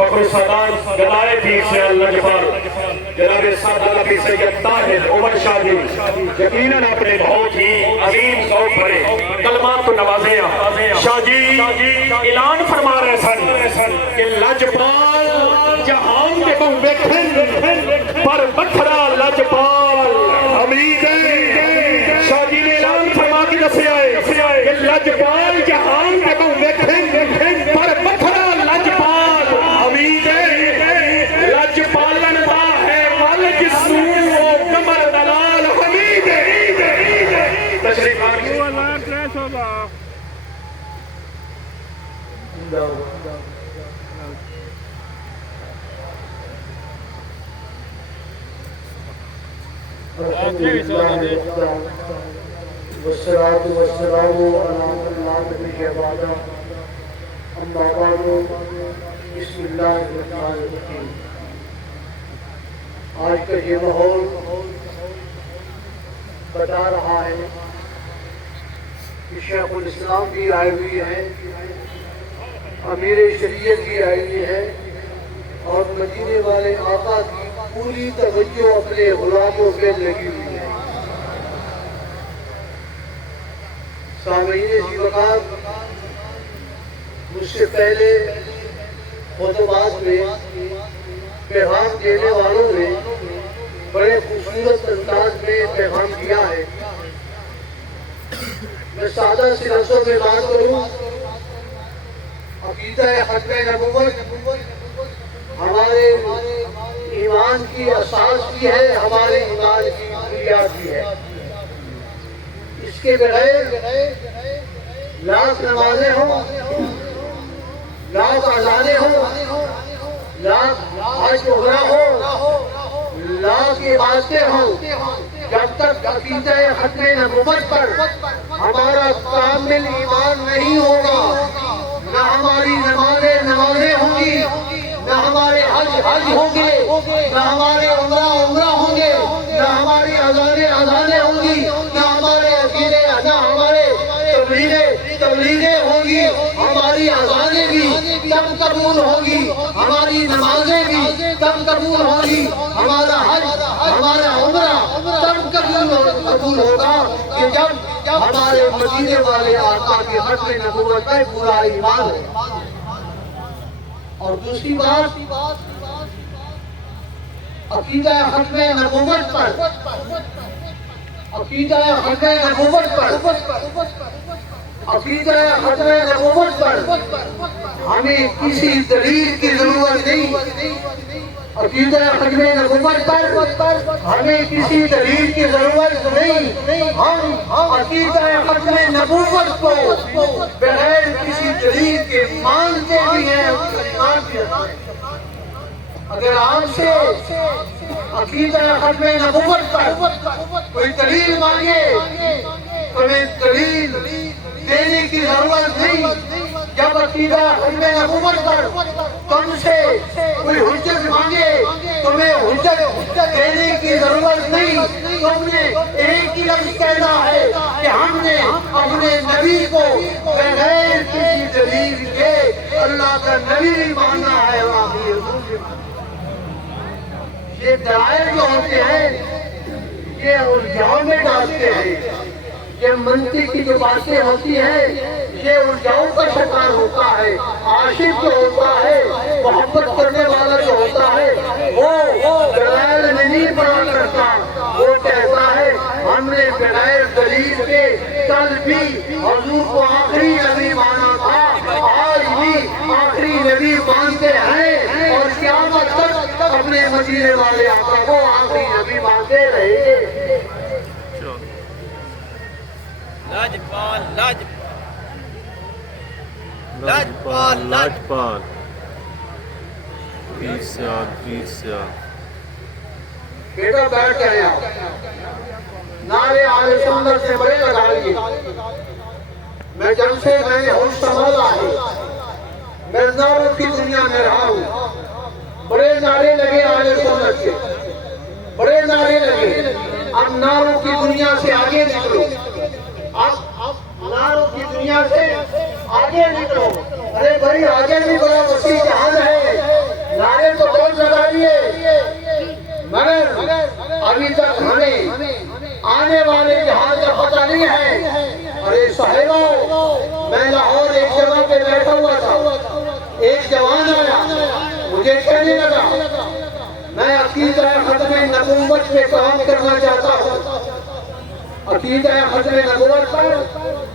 فخر السادات گدائے پیر سے اللجپال جناب سعادت نبی سید طاہر عمر شاہ جی یقیناً اپنے بہت ہی عظیم ذوق بھرے کلمات کو نوازیں شاہ جی اعلان فرما رہے سن کہ لجپال جہان کے بہو بیٹھن پر بکھرا لجپال حمید شاہ جی نے اعلان فرما کے دسے آئے کہ لجپال جہان کے بہو بیٹھن پر بکھرا لجپال حمید لجپالن دا ہے ول جسو کمر دلال حمید تشریف آنی والصلاة والسلام على نبی بعد اما بعد بسم اللہ الرحمن الرحیم۔ آج کا یہ ماحول بتا رہا ہے کہ شیخ الاسلام بھی آئے ہوئی ہیں، امیر شریعت بھی آئی ہوئی ہے، اور مدینے والے آقا کی پوری توجہ اپنے غلاموں پہ لگی ہوئی ہے۔ سامعین ذی وقار، مجھ سے پہلے خطبات میں پیغام دینے والوں نے بڑے خوبصورت انداز میں پیغام دیا ہے۔ میں سادہ سی لفظوں میں بات کروں، عقیدہ ختم نبوت ہمارے ایمان کی اساس بھی ہے، ہمارے ایمان کی بنیاد بھی ہے۔ اس کے بغیر لاکھ نمازیں ہوں، لاکھ اذانیں ہوں، لاکھ حج عمرہ ہو، لاکھ عبادتیں ہوں، جب تک عقیدہ ختم نبوت پر ہمارا کامل ایمان نہیں ہوگا، نہ ہماری نمازیں ہوں گی، نہ ہمارے حج ہوں گے، نہ ہمارے عمرہ ہوں گے، نہ ہماری اذانیں ہوں گی، نہ ہمارے عقیدے، نہ ہمارے تبلیغیں ہوں گی، ہماری اذانیں بھی تب قبول ہوگی، ہماری نمازیں بھی تب قبول ہوگی، ہمارا حج، ہمارا عمرہ تب قبول ہوگا کہ جب ہمارے مدینے والے آقا کی ختم نبوت پر پورا ایمان ہو۔ اور دوسری بات، عقیدہ ختم نبوت پر، عقیدہ ختم نبوت پر، عقیدہ ختم نبوت پر ہمیں کسی دلیل کی ضرورت نہیں۔ عقیدہ ختم نبوت پر ہمیں کسی دلیل کی ضرورت نہیں۔ ہم عقیدہ ختم نبوت کو بغیر کسی دلیل کے مانتے بھی ہیں، اگر آپ سے عقیدہ ختم نبوت پر کوئی دلیل مانگے تو ہمیں دلیل دینے کی ضرورت نہیں۔ جب عقیدہ ختم نبوت پر تم سے کوئی حجت مانگے تمہیں حجت دینے کی ضرورت نہیں۔ تم نے ایک ہی لفظ کہنا ہے کہ ہم نے اپنے نبی کو بغیر کسی دلیل کے اللہ کا نبی ماننا ہے۔ یہ دلائل جو ہوتے ہیں یہ الجھاؤ میں ڈالتے ہیں، یہ منطق کی جو باتیں ہوتی ہیں یہ الجھاؤ کا شکار ہوتا ہے۔ عاشق جو ہوتا ہے، محبت کرنے والا جو ہوتا ہے، وہ دلائل نہیں پڑھا کرتا، وہ کہتا ہے ہم نے بغیر دلیل کے کل بھی حضور کو آخری نبی مانا تھا، آج بھی آخری نبی مانتے ہیں، اور قیامت تک اپنے مدینے والے آقا کو آخری نبی مانتے رہیں گے۔ لاجپال لاجپال پیر سیال بیٹا بیٹھ گئے آپ نعرے آل سنت سے بڑے لگا لیے۔ میں جب سے میں نے ہوش سنبھالا ہے میں نعروں کی دنیا میں رہا ہوں، بڑے نعرے لگے آل سنت کے، بڑے نعرے لگے۔ اب نعروں کی دنیا سے آگے نکلو، اب نعروں کی دنیا سے آگے نکلو۔ ارے بھائی آگے بھی بڑا وسیع جہان ہے، ابھی تک ہمیں آنے والے جہاز کا پتہ نہیں ہے۔ ارے صاحبو، میں لاہور ایک جگہ پہ بیٹھا ہوا تھا، ایک جوان آیا، مجھے کہنے لگا میں عقیدہ ختم نبوت پہ کام کرنا چاہتا ہوں، عقیدہ ختم نبوت پر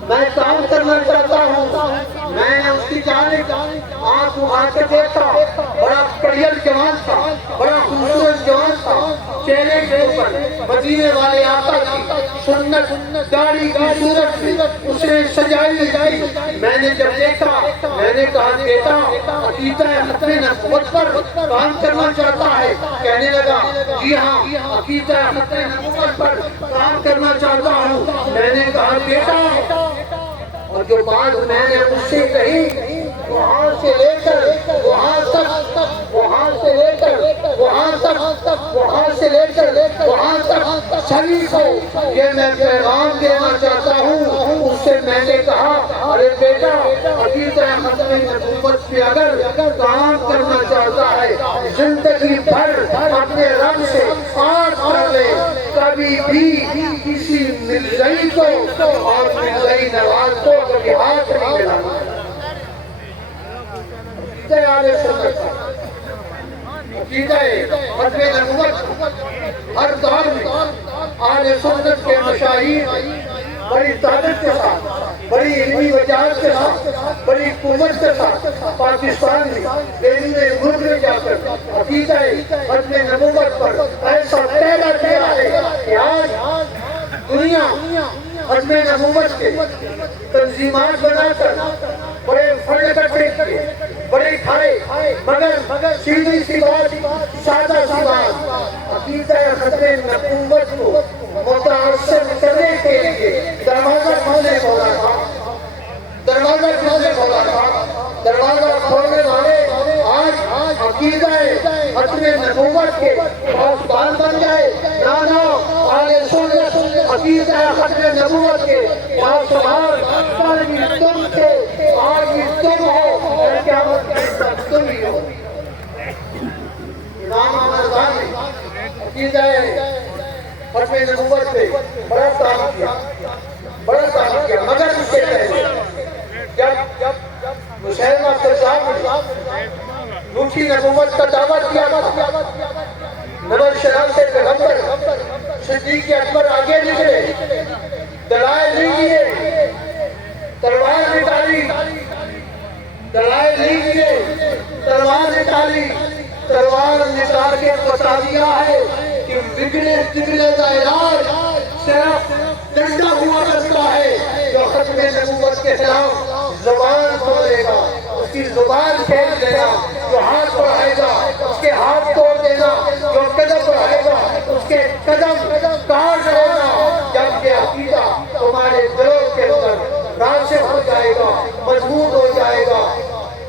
میں کام کرنا چاہتا ہوں۔ میں نے اس کی جانب آنکھ اٹھا کے دیکھا، بڑا کڑیل جوان تھا، بڑا خوبصورت جوان تھا، چہرے کے اوپر مدینے والے آقا کی سنت داڑھی کی صورت سے اس نے سجائی ہوئی تھی۔ میں نے جب دیکھا، میں نے کہا بیٹا عقیدہ ختم نبوت پر کام کرنا چاہتا ہے؟ کہنے لگا جی ہاں، عقیدہ ختم نبوت پر کام کرنا چاہتا ہوں۔ میں نے کہا بیٹا، اور جو بات میں نے اس سے کہی، وہاں سے لے کر وہاں تک، وہاں سے لے کر وہاں تک، وہاں سے لے کر وہاں تک سبھی کو یہ میں پیغام دینا چاہتا ہوں۔ اس سے میں نے کہا ارے بیٹا عقیدہ ختم نبوت پہ اگر کام کرنا چاہتا ہے، زندگی بھر اپنے رب سے آرز کر لے، کبھی بھی کسی ملزئی کو اور ملزئی نواز کو کبھی ہاتھ نہیں ملانا۔ عقیدہ آل سنت، عقیدہ ختم نبوت ہر دور میں آل سنت کے مشاہیر بڑی طاقت کے ساتھ، بڑی علمی وجاہت کے ساتھ، بڑی قوت کے ساتھ پاکستان میں بیرون ملک میں جا کر عقیدہ ختم نبوت پر ایسا پہلا کیا ہے کہ آج دنیا ختم نبوت کے تنظیمات بنا کر بڑے فرد اکٹھے کیے، بڑے کھائے، مگر سیدھی سی بات، سادہ سی بات، عقیدہ ختم نبوت کو متاثر کرنے کے لیے دروازہ کھولنے والا تھا، دروازہ کھولنے والا تھا، دروازہ کھولنے والے آج عقیدہ ختم نبوت کے پاسبان بن گئے۔ نانا آل سنت عقیدہ ختم نبوت کے پاسبان کل بھی تم تھے، آج بھی تم ہو، اور قیامت کے تک تم ہی ہو۔ امام احمد رضا نے عقیدہ ختم نبوت پہ بڑا کام کیا، بڑا کام کیا، مگر اس سے پہلے جب مسلمہ کذاب نے جھوٹی نبوت کا دعویٰ کیا تھا، نبی شرم سے پیغمبر صدیق اکبر آگے نکلے، دلائل نہیں دیے، تلوار نکالی، دلائل نہیں دیے، تلوار نکالی، تلوار نکال کے بتا دیا ہے کہ بگڑے کا علاج صرف ڈنڈا ہوا کرتا ہے۔ جو ختم نبوت کے خلاف زبان کھولے گا، اس کی زبان کھول دینا، جو ہاتھ بڑھائے گا اس کے ہاتھ توڑ دینا، جو قدم بڑھائے گا اس کے قدم کاٹ دینا۔ جب یہ عقیدہ تمہارے دلوں کے اندر راسخ ہو جائے گا، مضبوط ہو جائے گا،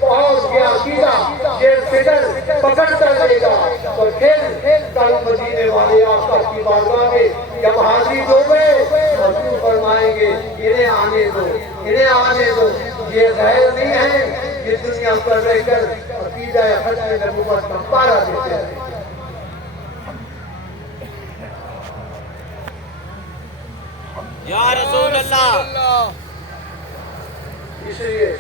اور یہ عقیدہ یہ فکر پکڑ کر لے گا، تو پھر کل مدینے والے آقا کی بارگاہ میں جب حاضری دو گے، حضور فرمائیں گے انہیں آنے دو، انہیں آنے دو، یہ غیر نہیں ہے، یہ دنیا پر رہ کر عقیدہ ختم نبوت کا پارا دیتے ہیں۔ یا رسول اللہ، اس لیے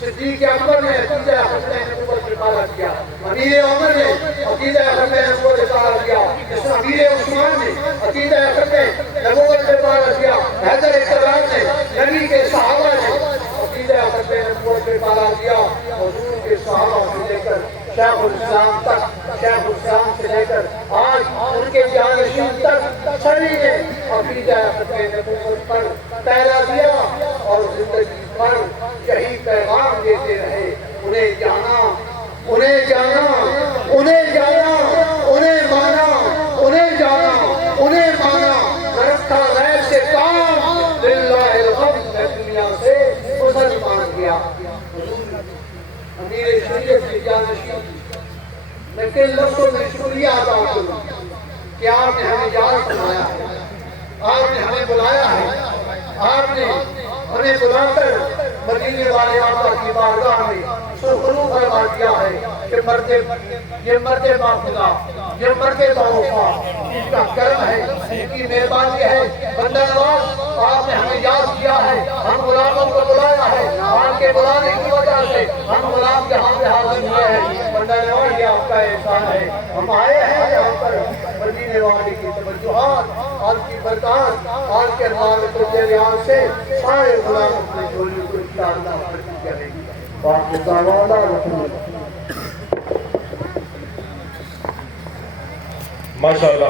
صدیق اکبر نے عقیدہ ختم نبوت پر پارا کیا، امیر عمر نے عقیدہ ختم نبوت پر پارا کیا، امیر عثمان نے عقیدہ ختم نبوت پر پارا کیا، حیدر کرار نے، نبی کے صحابہ نے عقیدہ ختم نبوت پر پارا کیا، حضور کے صحابہ سے لے کر شیخ الاسلام تک، شیخ الاسلام سے لے کر آج ان کے جانشین تک سبھی نے عقیدہ ختم نبوت پر پہرا دیا اور زندگی بھر یہی پیغام دیتے رہے، انہیں جانا، انہیں جانا، انہیں جانا، انہیں مانا، انہیں جانا، انہیں مانا، رکھا غیر سے کام، للہ الحمد دنیا سے مسلمان کیا۔ امیر شریعت کی جانشین میں کن لفظوں میں شکریہ ادا کروں کہ آپ نے ہمیں یاد فرمایا ہے، آپ نے ہمیں بلایا ہے، آپ نے ہمیں بلا کر مدینے والے آقا کی بارگاہ میں سرخرو فرمایا فرما دیا ہے کہ یہ مرد باخدا، یہ مرد باوفا، اس کا کرم ہے، اس کی مہربانی ہے۔ بندہ نواز آپ نے ہمیں یاد کیا ہے، ہم غلاموں کو بلایا ہے، آپ کے بلانے کی وجہ سے ہم غلام یہاں پہ حاضر ہوئے ہیں۔ بندہ نواز یہ آپ کا احسان ہے، ہم آئے ہیں یہاں پر مدینے والے کی توجہات، آپ کی برکات، آپ کے عمارت و جریان سے سارے غلام اپنے جھولی کو اتارنا پڑتی کریں گے۔ باقی دعوانا رسول اللہ۔ ماشاءاللہ۔